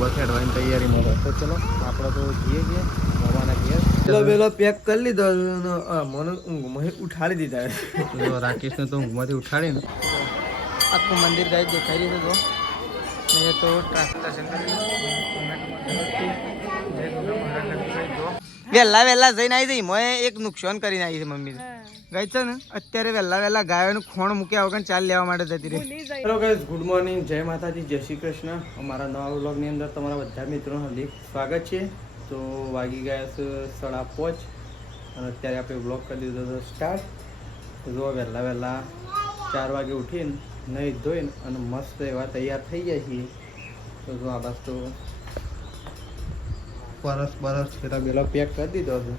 બસ હેડવાની તૈયારીમાં હોય. તો ચલો આપણે તો જઈએ છીએ મોમાના ઘેર. પેલો પેક કરી લીધો મને ઊંઘમાં ઉઠાડી દીધા. તો રાકેશને તો ઊંઘમાંથી ઉઠાડીને આખું મંદિર ગાય દેખાઈ રહ્યું તો એ તો ટ્રાફિક દર્શન કરી વહેલા જઈને આવી જઈ મેં એક નુકસાન કરીને આવી છે મમ્મી ગઈ છે ને અત્યારે વહેલા ગાયોનું ખોણ મૂક્યા વગર ચાલ લેવા માટે જતી રહી. હેલો ગાઈઝ, ગુડ મોર્નિંગ, જય માતાજી, જય શ્રી કૃષ્ણ. અમારા નવા વ્લોગની અંદર તમારા બધા મિત્રોનું હાર્દિક સ્વાગત છે. તો વાગી ગયા છે 5:30 અને અત્યારે આપણે વ્લોગ કરી દીધો હતો સ્ટાર્ટ. તો જો વહેલા 4 વાગે ઉઠીને નહીં ધોઈને અને મસ્ત એવા તૈયાર થઈ જાય છીએ. તો જો આ બસ તો બરસ પેલા પેક કરી દીધો હતો.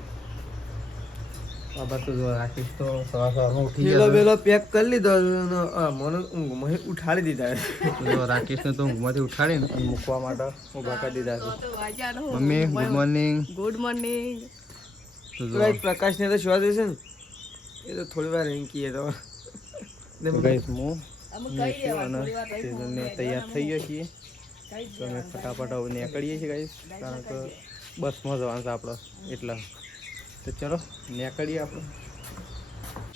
રાકેશ તો સવારમાં ઉઠી પેલો પેક કરી લીધો મને ઊંઘમાં ઉઠાડી દીધા. તો રાકેશને તો ઊંઘમાંથી ઉઠાડીને મૂકવા માટે ઊભા કરી દીધા છે. Mummy good morning. Good morning. તો પ્રકાશને તો શોધ છે ને એ તો થોડી વાર કીએ તો ગાઈસ હું તૈયાર થઈ ગયો છીએ. તો અમે ફટાફટ નીકળીએ છીએ ગાઈસ, કારણ કે બસમાં જવાનું છે આપણે એટલા. તો ચલો નીકળીએ આપણે.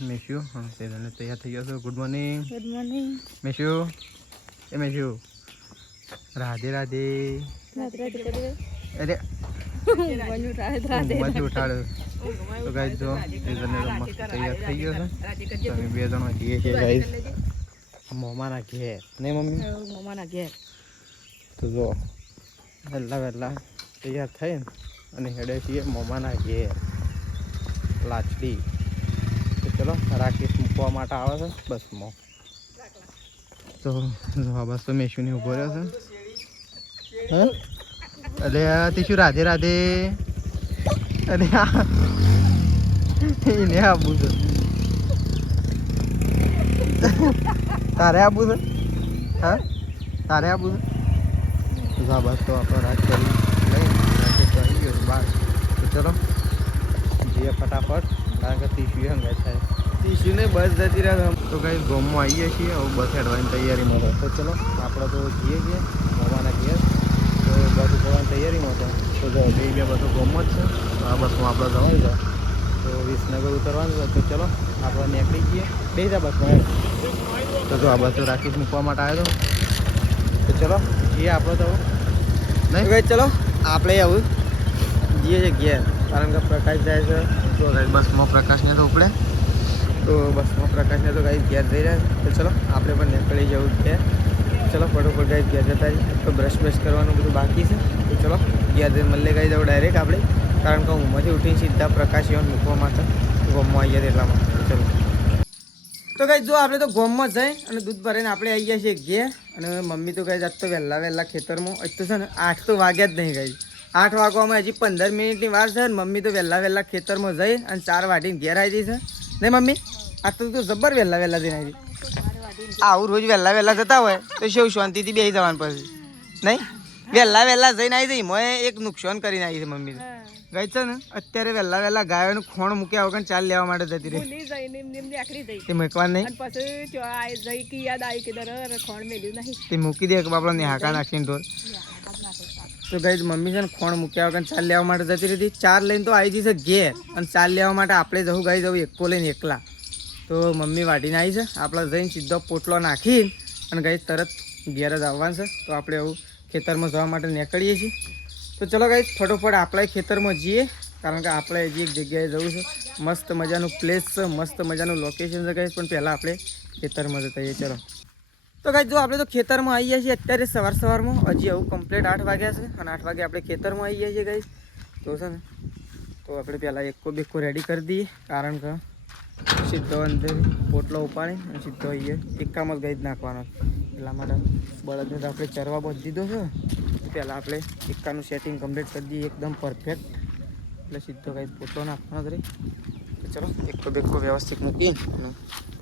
મેશ્યુ તેજલને તૈયાર થઈ ગયો છે. Good morning. Good morning. મેશ્યુ મેશ્યુ રાધે રાધે. અરે ઊંઘમાંથી ઉઠાડ્યો. તો ગાઈસ જો તેજલને મસ્ત તૈયાર થઈ ગયો છે. તો અમે 2 જણા જઈએ છીએ ગાઈસ મોમાના ઘેર. નહીં મમ્મી? મોમાના ઘેર. તો જો વહેલા તૈયાર થઈને અને હેડે છીએ મોમાના ઘેર લાચડી. તો ચલો રાકેશ મૂકવા માટે આવે છે બસમાં. તો આ બસ તો મેશુની ઊભો રહ્યો છે. હા અરે તે શું રાધે રાધે. અરે એને આપવું છે તારે આપવું છે? હા તારે આપવું છે? તો આ બસ તો આપણો રાજ કરી લઈ રાકેશ આવી ગયો બહાર. તો ચલો જઈએ ફટાફટ, કારણ કે તીસ્યુ હંગાઈ થાય. તીસ્યુ ને બસ જતી રહે. તો કઈ ગોમમાં આવીએ છીએ, હવે બસ હેડવાની તૈયારીમાં હતો. તો ચલો આપણે તો જઈએ છીએ મોમાના ઘેર. તો બસ ઉતરવાની તૈયારીમાં હતો. તો જો બે બસો ગોમમાં જ છે. તો આ બસમાં આપણે જવાનું છે. તો વિસનગર ઉતરવાનું છે. તો ચલો આપણે નીકળી જઈએ. બે જા બસમાં. તો જો આ બસ રાકેશ મૂકવા માટે આવ્યો હતો. તો ચલો જઈએ આપણે તો નહીં ભાઈ. ચલો આપણે આવું જઈએ છીએ ઘેર, કારણ કે પ્રકાશ જાય છે. તો બસમાં પ્રકાશને તો ઉપડે. તો બસમાં પ્રકાશને તો કાંઈ ઘેર જઈ રહ્યા છે. તો ચલો આપણે પણ નીકળી જવું ઘેર. ચલો ફટોફટ ગાઈ ઘેર જતા રહીએ. તો બ્રશ કરવાનું બધું બાકી છે. તો ચલો ઘેર જઈને મળે ગાઈ જવું ડાયરેક્ટ આપણે, કારણ કે ઊંઘમાંથી ઉઠીને સીધા પ્રકાશ એવા મૂકવા માટે ગોમમાં આવી ગયા એટલા માટે. તો ચલો તો ગાઈ જો આપણે તો ગોમમાં જઈ અને દૂધ ભરીને આપણે આવી ગયા છીએ ઘેર. અને મમ્મી તો ગાઈ જાત તો વહેલા ખેતરમાં જ તો છે ને 8 તો વાગ્યા જ નહીં ગાઈ. 8 વાગવામાં હજી 15 મિનિટની વાર છે. મમ્મી તો વહેલા ખેતરમાં જઈ અને 4 વાટીને ઘેર આવી જઈ છે. નહીં મમ્મી? આ તો જબર વહેલા જઈને આવી. આવું રોજ વહેલા જતા હોય તો શું શાંતિથી બેસી જવાનું પછી. નહીં વહેલા જઈને આવી જઈ મેં એક નુકસાન કરીને આવી છે મમ્મી ગઈ છે ને અત્યારે વહેલા ગાયોનું ખોણ મૂક્યા વગર ચાલ લેવા માટે જતી રહી. તે મૂકવા નહીં તે મૂકી દે કે બાપડા હાકા નાખીને ઢોર. તો ગઈ મમ્મી છે ને ખોણ મૂક્યા વગર ચાલ લેવા માટે જતી રહી. 4 લઈને તો આવી જશે ઘેર, અને ચાલ લેવા માટે આપણે જવું ગઈ જવું એકકો લઈને એકલા. તો મમ્મી વાટીને આવી છે. આપણે જઈને સીધો પોટલો નાખી અને ગઈ તરત ઘેર જ આવવાનું છે. તો આપણે એવું ખેતરમાં જવા માટે નીકળીએ છીએ. તો ચલો ગાઈ ફટોફટ આપણે ખેતરમાં જઈએ, કારણ કે આપણે હજી એક જગ્યાએ જવું છે. મસ્ત મજાનું પ્લેસ છે, મસ્ત મજાનું લોકેશન છે ગાઈ. પણ પહેલાં આપણે ખેતરમાં જતા જઈએ. ચલો તો ગાઈ જો આપણે તો ખેતરમાં આવી ગયા છીએ અત્યારે સવારમાં. હજી આવું કમ્પ્લીટ 8 વાગ્યા છે અને 8 વાગે આપણે ખેતરમાં આવી ગયા છીએ ગાઈ. તો છે ને તો આપણે પહેલાં બેકો રેડી કરી દઈએ, કારણ કે સીધો અંદર પોટલો ઉપાડી અને સીધો અહીંયા એકામાં જ ગાઈ જ નાખવાનો. એટલા માટે બળદને તો આપણે ચરવા બાંધી દીધો છે. પહેલાં આપણે એકાનું સેટિંગ કમ્પ્લીટ કરી દઈએ એકદમ પરફેક્ટ. એટલે સીધો ગાઈ પોટલો નાખવાનો જ રહી. તો ચલો બેકો વ્યવસ્થિત મૂકી અને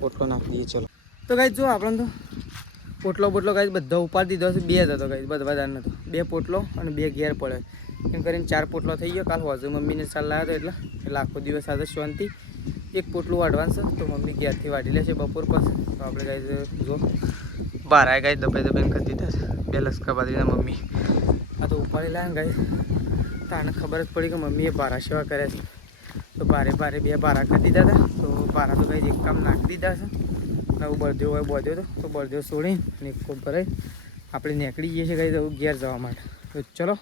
પોટલો નાખી દઈએ. ચલો તો ગાઈ જો આપણે તો પોટલો ગાઈ બધા ઉપાડી દીધો છે. 2 જ હતો ગાઈ, બધા નહોતો. 2 પોટલો અને 2 ઘેર પડે એમ કરીને 4 પોટલો થઈ ગયો. કાલ હોજે મમ્મીને ચાલ લાવ્યો હતો એટલે આખો દિવસ સાથે શાંતિ. 1 પોટલું વાઢવાનું છે. તો મમ્મી ઘેરથી વાઢી લેશે બપોર પછી. તો આપણે ગાઈ જો બહાર આવી ગાઈ દબાઈને કરી દીધા છે 2 લસકા બાદરીના મમ્મી. આ તો ઉપાડી લાવે ને ગાઈસ તાને ખબર જ પડી કે મમ્મીએ ભારા સેવા કર્યા છે. તો ભારે બે ભારા કરી દીધા હતા. તો ભારા તો ગાઈસ એક કામ નાખી દીધા છે. નવું બળદ્યો હોય બોધ્યો હતો તો બળદ્યો છોડીને અને એક કોપ ભરાઈ આપણે નીકળી જઈએ છીએ ગાઈસ હવે ઘેર જવા માટે. તો ચલો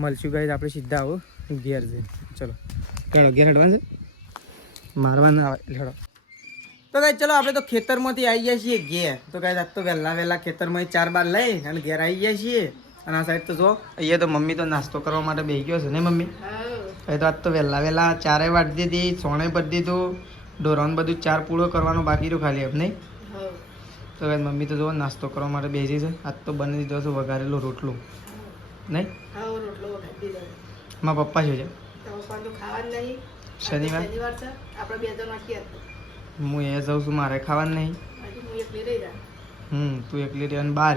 મળશું ગાઈસ આપણે સીધા આવો ઘેર જઈને. ચલો હેડો ઘેર હેડવાનું છે મારવાનું આવે હેડો. તો ગાઈસ ચલો આપણે તો ખેતરમાંથી આવી જાય છીએ ઘેર. તો ગાઈસ આજ તો વહેલા ખેતરમાં 4 બાર લઈ અને ઘેર આવી જાય છીએ. અને આ સાઈડ તો જો અહીંયા તો મમ્મી તો નાસ્તો કરવા માટે બેસી ગયો છે ને મમ્મી. તો આજ તો વહેલા 4 વાટી દીધી સોણે ભરી દીધું ઢોરાનું બધું 4 પૂળો કરવાનો બાકી રહ્યો ખાલી એમ નહીં. તો ગાઈસ મમ્મી તો જો નાસ્તો કરવા માટે બેસી છે. આજ તો બની દીધો છે વઘારેલો રોટલો નહીં. મારા પપ્પા છે શનિવાર હું એ જાઉં છું મારે ખાવાનું નહીં. તું એકલી રહે અને બહાર.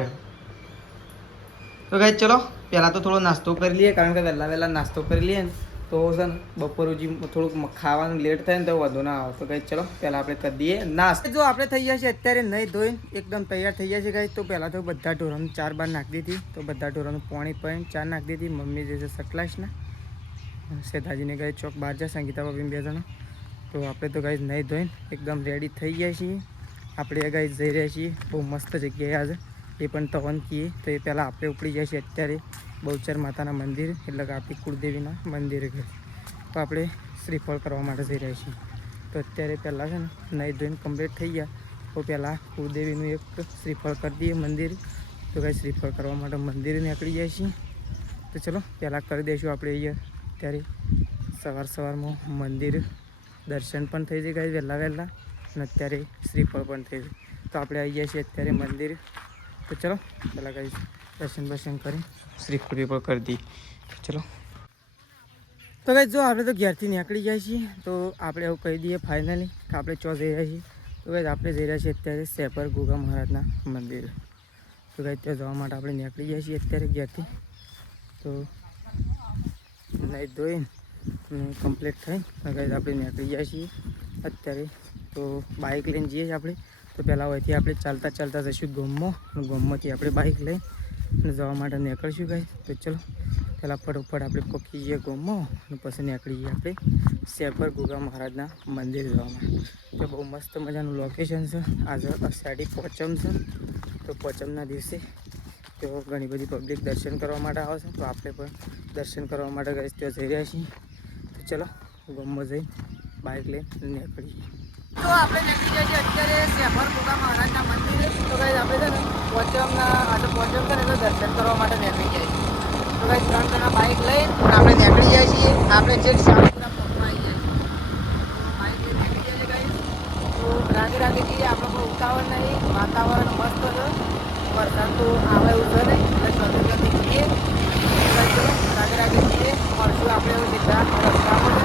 તો ગાઈસ ચલો પહેલાં તો થોડો નાસ્તો કરી લઈએ કારણ કે વહેલા નાસ્તો કરી લઈએ ને તો છે ને બપોર સુધી થોડુંક ખાવાનું લેટ થાય ને તો વધુ ના આવે. તો ગાઈસ ચલો પહેલાં આપણે કરી દઈએ નાસ્તો. જો આપણે થઈ ગયા છે અત્યારે નહીં ધોઈને એકદમ તૈયાર થઈ ગયા છે ગાઈસ. તો પહેલાં તો બધા ઢોરાનું 4 બાર નાખી દીધી. તો બધા ઢોરાનું પાણી પીને 4 નાખી દીધી. મમ્મી જે છે સટલાશના સેધાજીને ગાઈસ ચોક બહાર જાય સંગીતા બાબીને 2 જણા. તો આપણે તો ગાઈસ નહીં ધોઈને એકદમ રેડી થઈ ગયા છીએ. આપણે ગાઈસ જઈ રહ્યા છીએ બહુ મસ્ત જગ્યાએ આજે એ પણ તવન કહીએ. તો એ પહેલાં આપણે ઉપડી જાય છીએ અત્યારે બહુચર માતાના મંદિર એટલે કે આપણી કુળદેવીના મંદિરે ગઈ. તો આપણે શ્રીફળ કરવા માટે જઈ રહ્યા છીએ. તો અત્યારે પહેલાં છે ને નહીં ધોઈને કમ્પ્લીટ થઈ ગયા. તો પહેલાં કુળદેવીનું એક શ્રીફળ કરી દઈએ મંદિર. તો કાંઈ શ્રીફળ કરવા માટે મંદિરે નીકળી જાય છીએ. તો ચલો પહેલાં કરી દઈશું આપણે અહીંયા અત્યારે સવારમાં મંદિર દર્શન પણ થઈ જાય ગાઈસ વહેલા અને અત્યારે શ્રીફળ પણ થઈ જાય. તો આપણે આવી ગયા છીએ અત્યારે મંદિર. તો ચલો પહેલાં ગાઈસ દર્શન કરી શ્રીફળ પણ કરી દઈએ. ચલો તો ગાઈસ જો આપણે તો ઘેરથી નીકળી જાય છીએ. તો આપણે એવું કહી દઈએ ફાઇનલી કે આપણે ચો જઈ રહ્યા છીએ. તો ગાઈસ આપણે જઈ રહ્યા છીએ અત્યારે સેપર ગોગા મહારાજના મંદિર. તો ગાઈસ ત્યાં જવા માટે આપણે નીકળી જાય છીએ અત્યારે ઘેરથી. તો નહીં ધોઈને કમ્પ્લીટ થઈ ગાઈસ આપણે નીકળી જાય છીએ અત્યારે. તો બાઇક લઈને જઈએ છીએ આપણે. તો પહેલાં હોયથી આપણે ચાલતા જઈશું ગામમાંથી આપણે બાઇક લઈને જવા માટે નીકળીશું ગાઈસ. તો ચલો પહેલાં ફટોફટ આપણે પકી જઈએ ગામમાં અને પછી નીકળી જઈએ આપણે સેપર ગોગા મહારાજના મંદિર જવા માટે. તો બહુ મસ્ત મજાનું લોકેશન છે. આજે અષાઢી પોચમ છે. તો પોચમના દિવસે તો ઘણી બધી પબ્લિક દર્શન કરવા માટે આવે છે. તો આપણે પણ દર્શન કરવા માટે ગાઈસ ત્યાં જઈ રહ્યા છીએ. તો ચલો ગામમાં જઈ બાઇક લઈને નીકળીએ. તો આપણે નીકળી જઈએ અત્યારે સેપર ગોગા મહારાજના મંદિરે. તો ગાઈસ આપણે છે ને આજે પોચમ છે ને તો દર્શન કરવા માટે નીકળી જાય છે. તો ગાઈસ 3 જણા બાઇક લઈને આપણે નીકળી જાય છીએ. આપણે જે શાળાપુરા પગમાં આવી જાય બાઇક લઈને નીકળી જાય ગાઈસ. તો રાગે જઈએ આપણે કોઈ ઉતાવળ નહીં. વાતાવરણ મસ્ત છે. વરસાદ તો આવે એવું છે નહીં એટલે સદગતિ જઈએ. ચલો રાગે જઈએ મળશું આપણે એવું સીધા રસ્તામાં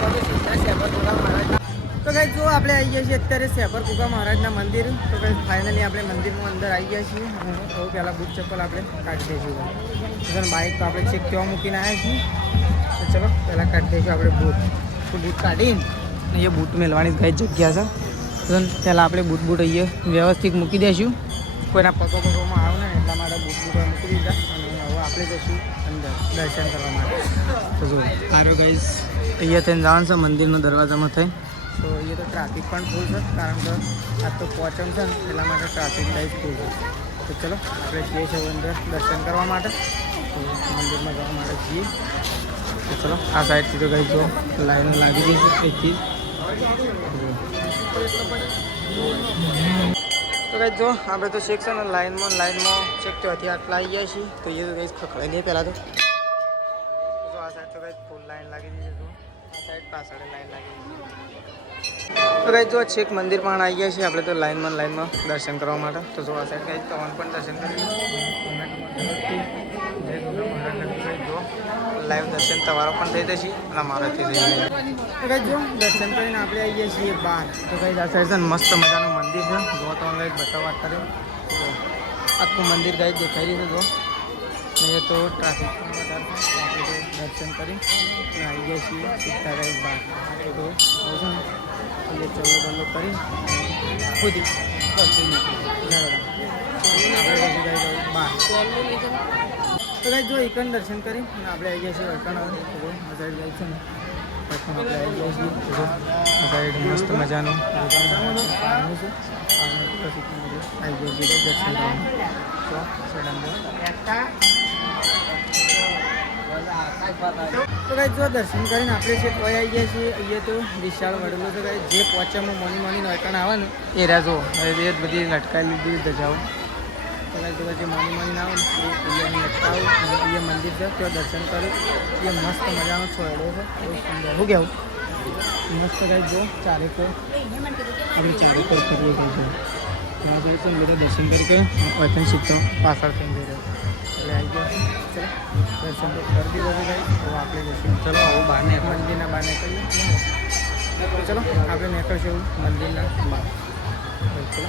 તો સીધા સેપર ગોગા મહારાજના. તો ગાઈસ જો આપણે આવી ગયા છીએ અત્યારે સેપર ગોગા મહારાજના મંદિર. તો ગાઈસ ફાઇનલી આપણે મંદિરમાં અંદર આવી ગયા છીએ. અને હવે પહેલાં બૂટ ચપ્પલ આપણે કાઢી દઈશું. બાઇક તો આપણે ચેક કેવા મૂકીને આવ્યા છીએ. તો ચલો પહેલાં કાઢી દઈશું આપણે બૂટ. તો બૂટ કાઢીને અહીંયા બૂટ મેળવાની કઈ જગ્યા છે. તો પહેલાં આપણે બૂટ અહીંયા વ્યવસ્થિત મૂકી દઈશું. કોઈના પગોમાં આવે ને એટલા માટે બૂટ મૂકી દીધા. અને હવે આપણે જઈશું અંદર દર્શન કરવા માટે. તો જો સારું ગાઈસ અહીંયા થઈને જવાનું છે મંદિરના દરવાજામાં થઈ. તો અહીંયા તો ટ્રાફિક પણ ફૂલ છે કારણ કે આજ તો પોચમ છે ને એટલા માટે ટ્રાફિક ગાઈસ ફૂલ છે. તો ચલો આપણે જઈએ છીએ અંદર દર્શન કરવા માટે. તો મંદિરમાં જવા માટે જઈએ. તો ચલો આ સાઈડથી તો ગાઈસ જો લાઈનો લાગી ગઈ છે અહીંથી. તો ગાઈસ જો આપણે તો શેક છે ને લાઈનમાં ચેક ત્યાંથી આટલા આવી ગયા છીએ. તો એ તો ગાઈસ ખખડાઈ લઈએ પહેલાં તો. આ સાઈડ તો ગાઈસ ફૂલ લાઈન લાગી ગઈ છે. આ સાઈડ પાછળ લાઈન લાગી ગઈ. તો ગાઈસ જો છેક મંદિર પણ આવી ગયા છીએ આપણે તો લાઈનમાં દર્શન કરવા માટે. તો જો આ સાઈડ ગાઈસ તવન પણ દર્શન કરી જો લાઈવ દર્શન તમારો પણ થઈ જશે અને અમારા થઈ જશે. તો ગાઈસ જો દર્શન કરીને આપણે આવી ગયા છીએ બહાર. તો ગાઈસ આ સાઈડ છે મસ્ત મજાનું મંદિર છે. જો તો ગાઈસ બતાવવા કરે તો આખું મંદિર ગાઈસ દેખાઈ રહ્યું છે. જો નહીં તો ટ્રાફિક પણ વધારે છે. આપણે દર્શન કરી આવી ગયા છીએ સીધા ગાઈસ બહાર. તો ये चलो बल्लो કરી ખુદ પછી નીકળી બહાર. તો ગાઈસ જો એકન દર્શન કરી અને આપણે આવી ગયા છીએ વળકણ આવે તો આ સાઈડ જાય છે ને વળકણ આપણે આવી ગયા છીએ તો આ સાઈડ મસ્ત મજાનું પાણી છે પાણી પછી આવી ગયા છીએ દર્શન કરવાનું તો સાઈડ અંદર તો ગાઈસ જો દર્શન કરીને આપણે છે કોઈ આવી ગયા છીએ અહીંયા તો વિશાળ વડલો છે ગાઈસ જે પોચામાં મોની વળકણ આવે ને એ રાજો એ બધી લટકાવી લીધી ધજાઓ પહેલાં તો જે મોની ના આવે ને એ અહીંયા લટકાવું અહીંયા મંદિર છે ત્યાં દર્શન કરું એ મસ્ત મજાનો છોડો છે બહુ સુંદર શું કહેવું મસ્ત ગાઈસ જો ચારેકો આપણે ચારેકો કરીએ ગઈ છે ત્યાં જઈશું બધા દર્શન કરીને વતન સીધો પાછળ થઈ જઈ રહ્યો એટલે આવી ગયા ચલો દર્શન તો કરી દીધો છે ગાઈસ તો આપણે જઈશું ચલો આવું બહાર મંદિરના બહાર નીકળીએ ચલો આપણે નીકળશું મંદિરના બહાર ચલો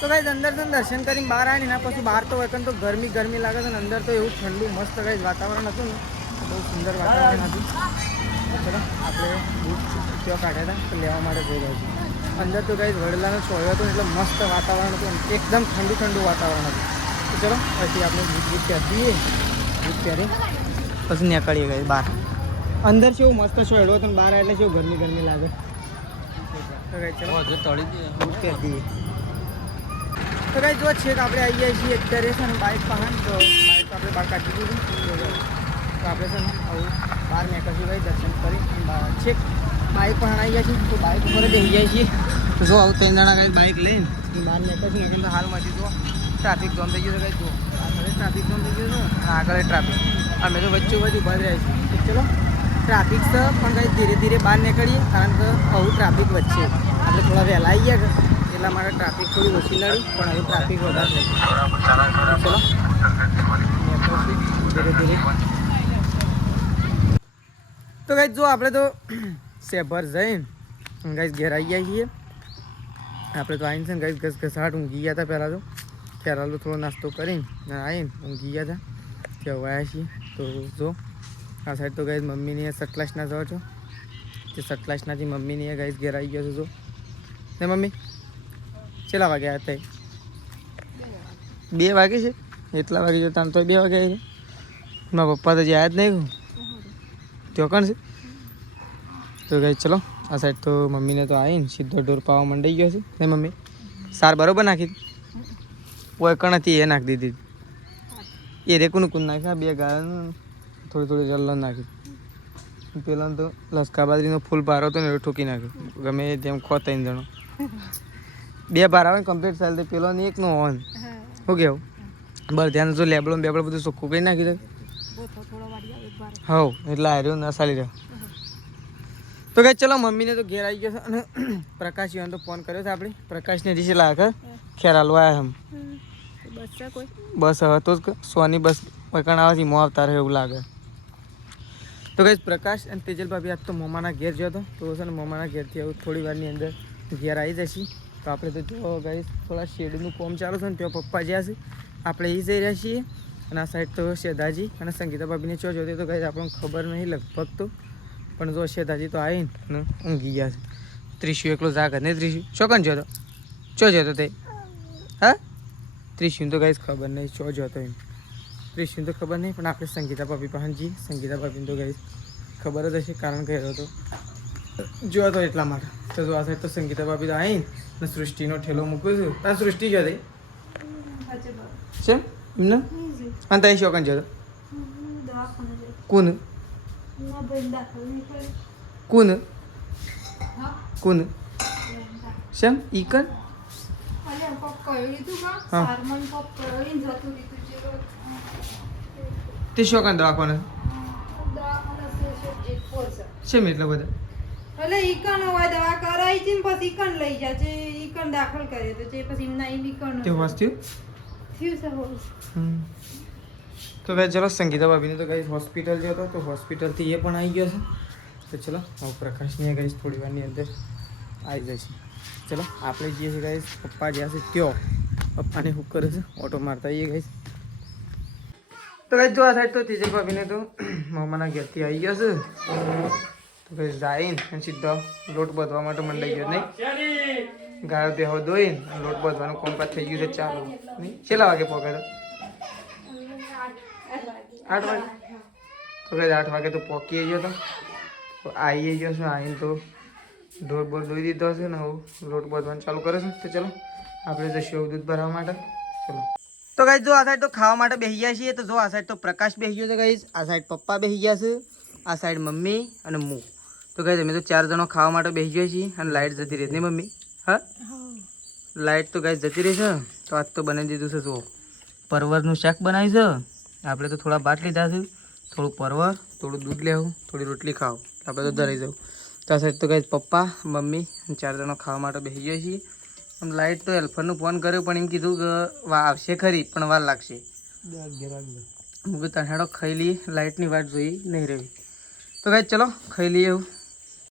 તો ગાઈસ અંદર તો દર્શન કરીને બહાર આવે ને એના પછી બહાર તો વતન તો ગરમી લાગે છે ને અંદર તો એવું ઠંડુ મસ્ત ગાઈસ વાતાવરણ હતું ને બહુ સુંદર વાતાવરણ હતું ચલો આપણે બૂટ ત્યાં કાઢ્યા હતા તો લેવા માટે જઈ રહ્યા છીએ અંદર તો ગાઈસ વડલાનો છોડ્યો હતો એટલે મસ્ત વાતાવરણ હતું એકદમ ઠંડુ વાતાવરણ હતું તો ચલો પછી આપણે બૂટ પહેરીએ બૂટ પહેરી પછી નીકળીએ ગાઈસ બહાર અંદર છે એવું મસ્ત છોડ્યો હતો ને બહાર એટલે છે ગરમી લાગે તો ગાઈસ ચલો બૂટ પહેરી દઈએ તો ગાઈસ જો છે કે આપણે આવી ગયા છીએ અત્યારે છે ને બાઇક પાહન તો બાઇક આપણે બહાર કાઢી દીધું તો આપણે છે ને આવું બહાર નીકળશું ગાઈસ દર્શન કરી છેક બાઇક પણ આવી ગયા છીએ તો બાઇક ઉપર જ બેસી જાય છીએ તો જો આવું 3 જણા ગાઈસ બાઇક લઈને બહાર નીકળશું ને તો હાલમાંથી જો ટ્રાફિક જોમ થઈ ગયો છે ગાઈસ જો આગળ ટ્રાફિક જોમ થઈ ગયો છે અને આગળ ટ્રાફિક અમે તો વચ્ચે ઉભા રહ્યા છીએ ચલો ટ્રાફિક છે પણ ગાઈસ ધીરે બહાર નીકળીએ કારણ કે આવું ટ્રાફિક વચ્ચે આપણે થોડા વહેલા આવી ગયા એટલા માટે ટ્રાફિક થોડી ઓછી લડી પણ હવે ટ્રાફિક વધારે થઈ ચલો ધીરે તો ગાઈસ જો આપણે તો શેભર જઈને ગાઈસ ઘેર આવી ગયા છીએ આપણે તો આવીને છે ને ગાઈસ ઘસઘસાટ ઊંઘી ગયા હતા પહેલાં તો ખેરાલો થોડો નાસ્તો કરીને આવીને ઊંઘી ગયા હતા ત્યાં આવ્યા છીએ તો જો આ સાઈડ તો ગાઈસ મમ્મીની સટલાસના જાઓ છો તે સટલાસનાથી મમ્મીની ગાઈસ ઘેર આવી ગયો છો જો ને મમ્મી કેટલા વાગે આવ્યા હતા 2 વાગે છે એટલા વાગે જતા તો 2 વાગે આવી મારા પપ્પા તો જ્યાં જ નહીં ત્યાં કોણ છે તો ગઈ ચલો આ સાઈડ તો મમ્મીને તો આવીને સીધો ઢોર પાવા મંડાઈ ગયો છે ને મમ્મી સાર બરોબર નાખી કોઈ કણ હતી એ નાખી દીધી એ રે કુન નાખ્યા 2 ગાળાનું થોડી રલ્લો નાખી પેલા તો લસકા બાજરીનો ફૂલ ભારો હતો ને એ ઠોકી નાખ્યો ગમે તેમ ખો 3 જણો 2 ભાર આવે ને કમ્પ્લીટ ચાલે તો પેલો ને 1 નો ઓન શું કેવું બસ ધ્યાન જો લેબડો બધું ચોખ્ખું કરી નાખી દે હા એટલે હાર્યો ના ચાલી રહ્યો તો કઈ ચલો મમ્મીને તો ઘેર આવી ગયો છે અને પ્રકાશ તો ફોન કર્યો છે આપણે પ્રકાશને રીસે લાગે ખેરાલો આવ્યા એમ બસ હવે તો જ સોની બસ વળકણ આવવાથી મો આવતા રહે એવું લાગે તો કઈ પ્રકાશ અને તેજલ ભાભી આજ તો મમ્માના ઘેર ગયો હતો તો છે ને મમ્માના ઘેરથી આવું થોડી વારની અંદર ઘેર આવી જશે તો આપણે તો જો ગાઈસ થોડા શેડનું કોમ ચાલુ છે ને ત્યાં પપ્પા જ્યાં છે આપણે એ જઈ રહ્યા છીએ અને આ સાઈડ તો શેદાજી અને સંગીતા ભાભીને ચો જોતી તો ગાઈસ આપણને ખબર નહીં લગભગ તો પણ જો શેદાજી તો આવીને ઊંઘી ગયા છે ત્રિશુ એકલો જાગત નહીં ત્રિશુ ચોકન જોતો ચો જોતો તે હા ત્રિશુને તો ગાઈસ ખબર નહીં ચો જોતો એમ ત્રિશુને તો ખબર નહીં પણ આપણે સંગીતા ભાભી પાસે જઈએ સંગીતા ભાભીને તો ગાઈસ ખબર જ હશે કારણ કહેલો હતો જોતો એટલા માટે તો જો આ સાઈડ તો સંગીતા ભાભી તો આવીને સૃષ્ટિનો ઠેલો મૂક્યો છે આ સૃષ્ટિ જો થઈ છે એમને અને ત્યાં શોકન જતો કોણ શેમ ઈકન તે શોકન દવાખાને શેમ એટલા બધા એટલે ઈકન હોય દવા કરાવી છે ને પછી ઈકન લઈ જાય છે ઈકન દાખલ કરે તો જે પછી એમના ઈકન તે વાસ્તુ થયું છે હોલ તો ભાઈ ચલો સંગીતા ભાભીને તો ગાઈસ હોસ્પિટલ ગયો હતો તો હોસ્પિટલથી એ પણ આવી ગયો છે તો ચલો હવે પ્રકાશને ગાઈસ થોડી વારની અંદર આવી જાય છે ચલો આપણે જઈએ છીએ ગાઈસ પપ્પા જ્યાં છે ત્યો પપ્પાને હુક કરે છે ઓટો મારતા આવીએ ગાઈસ તો ગાઈસ જો આ સાઈડ તો તેજલ ભાભીને તો મામાના ઘેરથી આવી ગયો છે તો ગાઈસ જાઈને અને સીધો લોટ બાંધવા માટે મંડાઈ ગયો નહીં ગાયો બેહો દોઈને લોટ બાંધવાનું કોમકાજ થઈ ગયું છે ચાલુ નહીં છેલ્લા વાગે પહોંચે 8 વાગે તો કઈ 8 વાગે તો પહોંચી ગયો તો આવી ગયો છે. આવીને તો ઢોર બોર દોઈ દીધો હશે ને હું લોટ બાંધવાનું ચાલુ કરે છે. તો ચલો આપણે જઈશું દૂધ ભરવા માટે. ચલો તો ગાઈસ જો આ સાઈડ તો ખાવા માટે બેસી ગયા છીએ. તો જો આ સાઈડ તો પ્રકાશ બેસી ગયો છે ગાઈસ, આ સાઈડ પપ્પા બેસી ગયા છે, આ સાઈડ મમ્મી અને હું. તો ગાઈસ અમે તો 4 જણો ખાવા માટે બેસી ગયા છીએ અને લાઈટ જતી રહી ને મમ્મી. હા લાઈટ તો ગાઈસ જતી રહી છે. તો આજ તો બનાવી દીધું છે. જો પરવરનું શાક બનાવ્યું છે. આપણે તો થોડા ભાત લીધા છે, થોડું પરવર, થોડું દૂધ લેવું, થોડી રોટલી ખાવું, આપણે તો ધરાઈ જવું. તો આ સાઈડ તો ગાઈસ પપ્પા મમ્મી 4 જણો ખાવા માટે બેસી ગયા છીએ. આમ લાઈટ તો હેલ્પરનું ફોન કર્યો પણ એમ કીધું કે આવશે ખરી પણ વાર લાગશે. હું તહેડો ખાઈ લઈએ, લાઇટની વાટ જોઈ નહીં રહી. તો ગાઈસ ચલો ખાઈ લઈએ એવું.